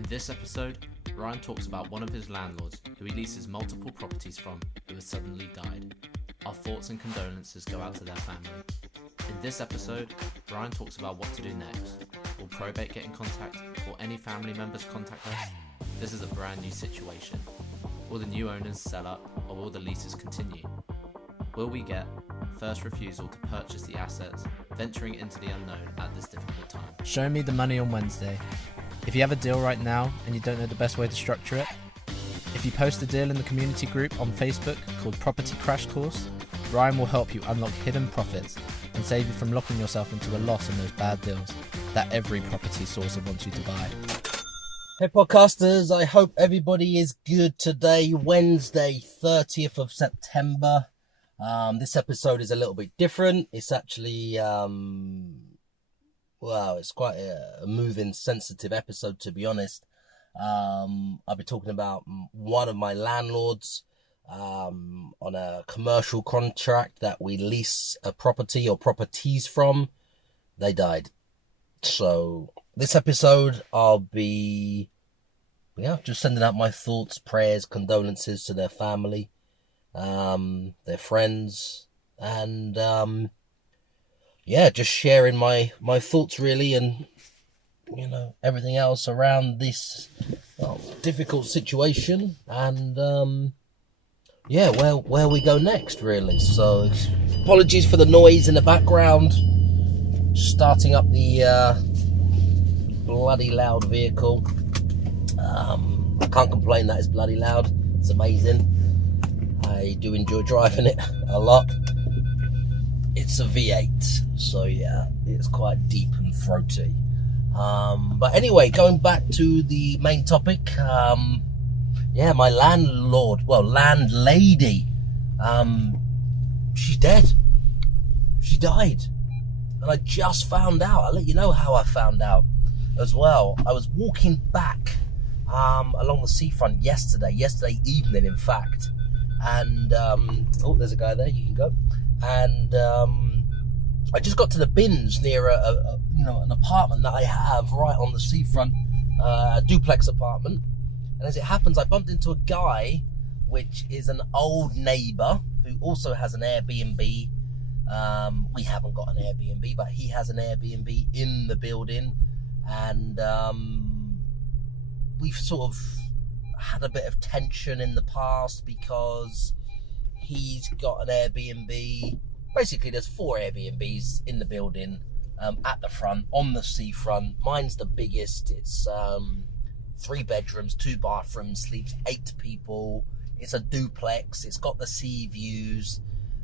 In this episode, Ryan talks about one of his landlords who he leases multiple properties from who has suddenly died. Our thoughts and condolences go out to their family. In this episode, Ryan talks about what to do next. Will probate get in contact? Will any family members contact us? This is a brand new situation. Will the new owners sell up, or will the leases continue? Will we get first refusal to purchase the assets, venturing into the unknown at this difficult time? Show me the money on Wednesday. If you have a deal right now and you don't know the best way to structure it, if you post a deal in the community group on Facebook called Property Crash Course, Ryan will help you unlock hidden profits and save you from locking yourself into a loss on those bad deals that every property sourcer wants you to buy. Hey podcasters, I hope everybody is good today, Wednesday 30th of September. This episode is a little bit different. It's actually, it's quite a moving, sensitive episode, to be honest. I'll be talking about one of my landlords on a commercial contract that we lease a property or properties from. They died. So this episode, I'll be just sending out my thoughts, prayers, condolences to their family, their friends, and just sharing my thoughts really, and everything else around this difficult situation, and where we go next really. So apologies for the noise in the background, starting up the bloody loud vehicle. I can't complain that it's bloody loud. It's amazing. I do enjoy driving it a lot. It's a V8, so yeah, it's quite deep and throaty. But anyway, going back to the main topic, my landlady, she's dead. She died. And I just found out. I'll let you know how I found out as well. I was walking back along the seafront yesterday evening, in fact. And, there's a guy there, you can go. And I just got to the bins near an apartment that I have right on the seafront, a duplex apartment. And as it happens, I bumped into a guy, which is an old neighbour who also has an Airbnb. We haven't got an Airbnb, but he has an Airbnb in the building. And we've sort of had a bit of tension in the past because he's got an Airbnb. Basically, there's 4 Airbnbs in the building at the front, on the seafront. Mine's the biggest. It's 3 bedrooms, 2 bathrooms, sleeps 8 people. It's a duplex. It's got the sea views.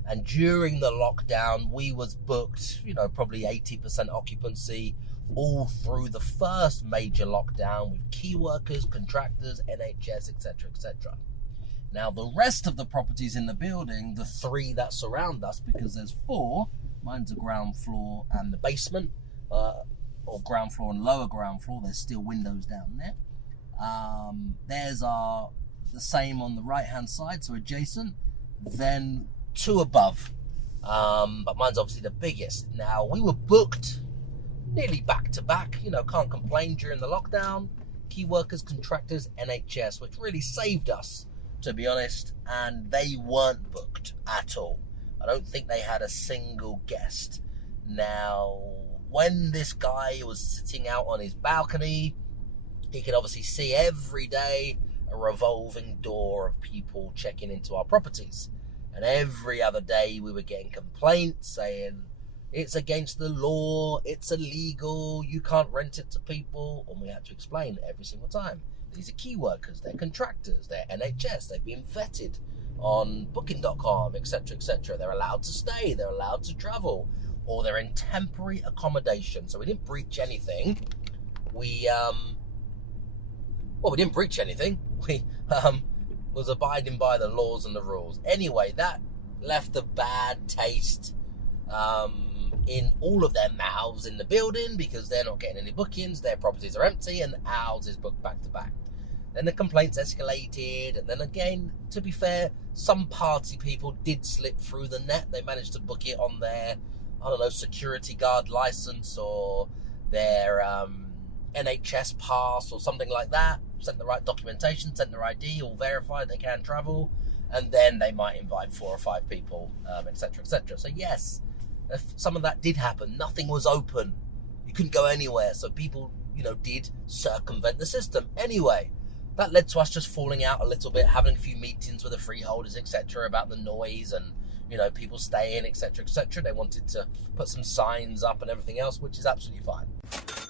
And during the lockdown, we was booked, probably 80% occupancy all through the first major lockdown with key workers, contractors, NHS, etc., etc. Now, the rest of the properties in the building, the 3 that surround us, because there's 4, mine's a ground floor and the basement, or ground floor and lower ground floor, there's still windows down there. Theirs are the same on the right-hand side, so adjacent, then 2 above, but mine's obviously the biggest. Now, we were booked nearly back-to-back, can't complain during the lockdown. Key workers, contractors, NHS, which really saved us, to be honest, and they weren't booked at all. I don't think they had a single guest. Now, when this guy was sitting out on his balcony, he could obviously see every day a revolving door of people checking into our properties. And every other day we were getting complaints saying, it's against the law, it's illegal, you can't rent it to people. And we had to explain every single time. These are key workers, they're contractors, they're NHS, they've been vetted on booking.com, etc., etc. They're allowed to stay, they're allowed to travel, or they're in temporary accommodation. So we didn't breach anything. We didn't breach anything. We was abiding by the laws and the rules. Anyway, that left a bad taste in all of their mouths in the building, because they're not getting any bookings, their properties are empty, and ours is booked back to back. Then the complaints escalated, and then again, to be fair, some party people did slip through the net. They managed to book it on their, security guard license or their NHS pass or something like that, sent the right documentation, sent their ID, all verified they can travel, and then they might invite 4 or 5 people, etc., etc. So yes, if some of that did happen, nothing was open, you couldn't go anywhere, so people, did circumvent the system. Anyway, that led to us just falling out a little bit, having a few meetings with the freeholders, etc., about the noise and people staying, etc., etc. They wanted to put some signs up and everything else, which is absolutely fine.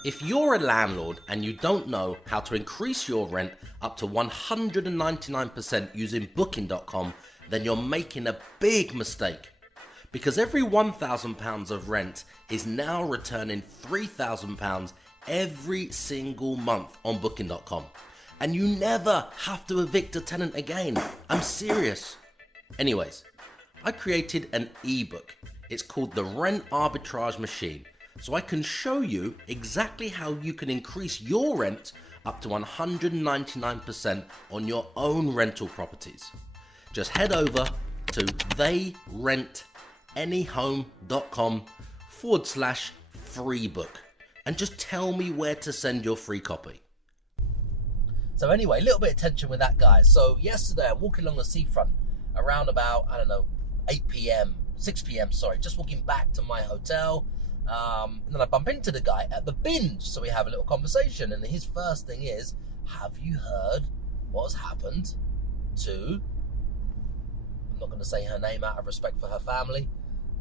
If you're a landlord and you don't know how to increase your rent up to 199% using Booking.com, then you're making a big mistake. Because every £1,000 of rent is now returning £3,000 every single month on Booking.com. And you never have to evict a tenant again. I'm serious. Anyways, I created an ebook. It's called The Rent Arbitrage Machine. So I can show you exactly how you can increase your rent up to 199% on your own rental properties. Just head over to theyrentanyhome.com/freebook and just tell me where to send your free copy. So anyway, a little bit of tension with that, guys. So yesterday I'm walking along the seafront around about, 8 p.m, 6 p.m, just walking back to my hotel. And then I bump into the guy at the binge, so we have a little conversation, and his first thing is, have you heard what's happened to, I'm not going to say her name out of respect for her family,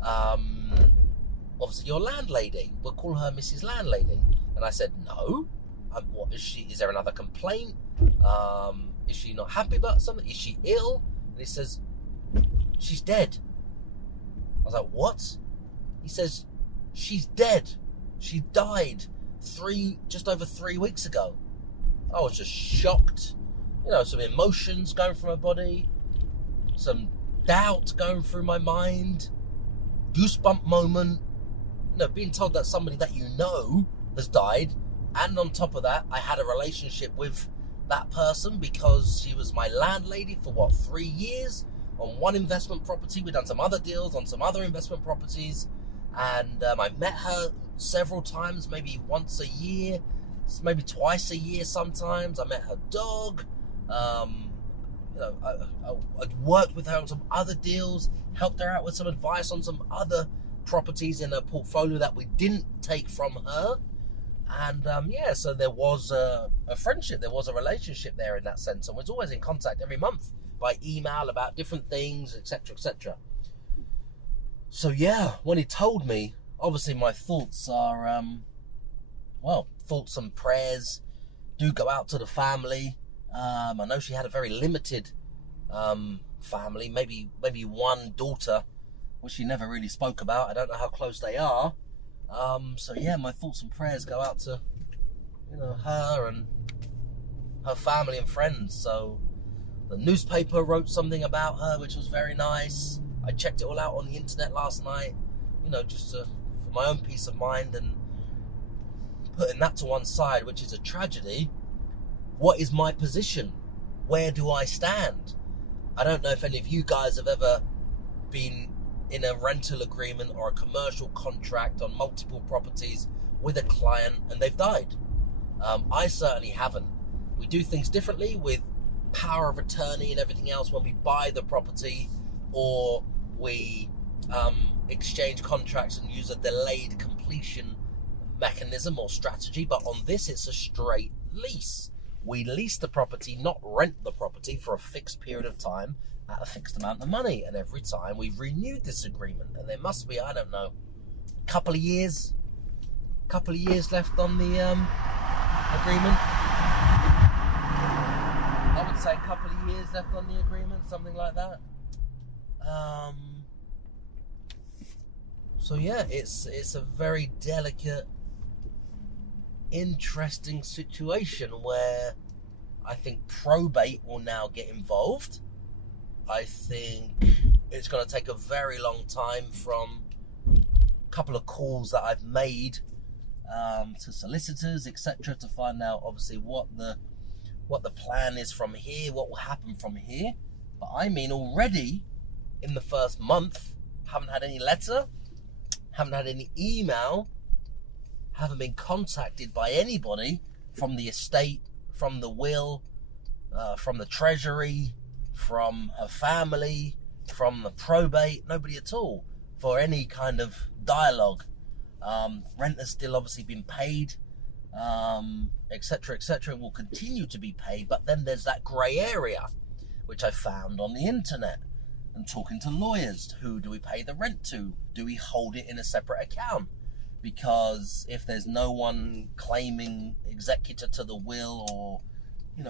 obviously your landlady, we'll call her Mrs. Landlady. And I said, no, what is she, is there another complaint, is she not happy about something, is she ill? And he says, she's dead. I was like, what? He says, she's dead. She died just over 3 weeks ago. I was just shocked. Some emotions going through my body, some doubt going through my mind, goosebump moment. Being told that somebody that has died, and on top of that, I had a relationship with that person because she was my landlady for 3 years on one investment property. We've done some other deals on some other investment properties. And I met her several times, maybe once a year, maybe twice a year sometimes. I met her dog. I'd worked with her on some other deals, helped her out with some advice on some other properties in her portfolio that we didn't take from her. And so there was a friendship, there was a relationship there in that sense. And was always in contact every month by email about different things, etc., etc. So yeah, when he told me, obviously my thoughts are, thoughts and prayers do go out to the family. I know she had a very limited family, maybe one daughter, which she never really spoke about. I don't know how close they are. So yeah, my thoughts and prayers go out to, her and her family and friends. So the newspaper wrote something about her, which was very nice. I checked it all out on the internet last night, just for my own peace of mind, and putting that to one side, which is a tragedy. What is my position? Where do I stand? I don't know if any of you guys have ever been in a rental agreement or a commercial contract on multiple properties with a client and they've died. I certainly haven't. We do things differently with power of attorney and everything else when we buy the property, or we exchange contracts and use a delayed completion mechanism or strategy. But on this, it's a straight lease. We lease the property, not rent the property, for a fixed period of time at a fixed amount of money. And every time we've renewed this agreement, and there must be, a couple of years left on the agreement. I would say a couple of years left on the agreement, something like that. So yeah, it's a very delicate, interesting situation where I think probate will now get involved. I think it's going to take a very long time from a couple of calls that I've made to solicitors, etc., to find out obviously what the plan is from here, what will happen from here. But I mean, already in the first month, haven't had any letter, haven't had any email, haven't been contacted by anybody from the estate, from the will, from the treasury, from her family, from the probate, nobody at all for any kind of dialogue. Rent has still obviously been paid, etc., etc., will continue to be paid, but then there's that grey area, which I found on the internet and talking to lawyers. Who do we pay the rent to? Do we hold it in a separate account? Because if there's no one claiming executor to the will, or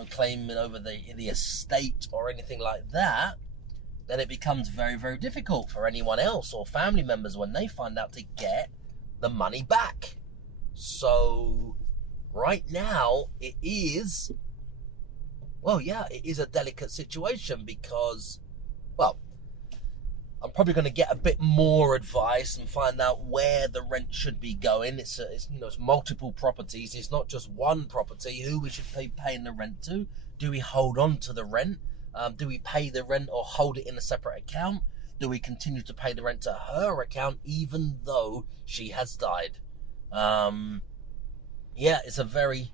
claiming over the estate or anything like that, then it becomes very, very difficult for anyone else or family members when they find out to get the money back. So right now it is a delicate situation, because, well, I'm probably going to get a bit more advice and find out where the rent should be going. It's multiple properties. It's not just one property. Who we should be paying the rent to? Do we hold on to the rent? Do we pay the rent or hold it in a separate account? Do we continue to pay the rent to her account even though she has died? It's a very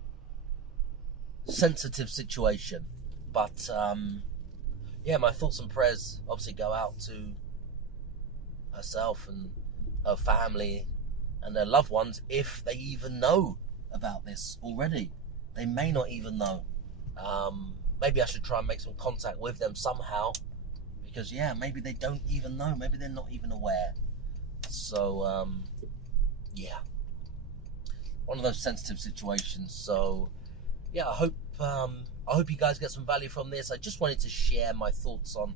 sensitive situation. But my thoughts and prayers obviously go out to herself and her family and their loved ones, if they even know about this already. They may not even know. Maybe I should try and make some contact with them somehow, because maybe they don't even know. Maybe they're not even aware. So one of those sensitive situations. So I hope you guys get some value from this. I just wanted to share my thoughts on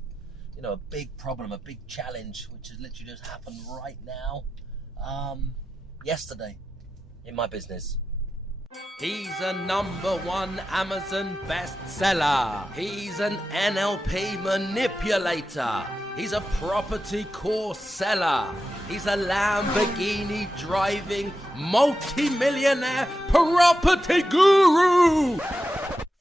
a big problem, a big challenge, which has literally just happened right now, yesterday in my business. He's a #1 Amazon bestseller. He's an NLP manipulator. He's a property course seller. He's a Lamborghini driving multi-millionaire property guru.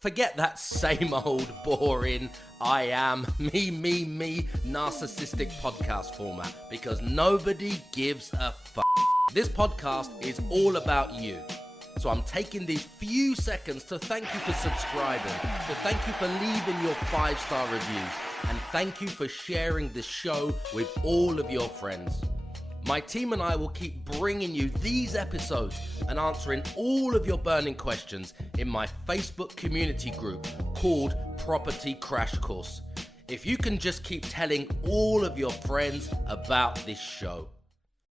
Forget that same old boring I am me narcissistic podcast format, because nobody gives a fuck. This podcast is all about you. So I'm taking these few seconds to thank you for subscribing, to thank you for leaving your 5-star reviews, and thank you for sharing this show with all of your friends. My team and I will keep bringing you these episodes and answering all of your burning questions in my Facebook community group called Property Crash Course. If you can just keep telling all of your friends about this show.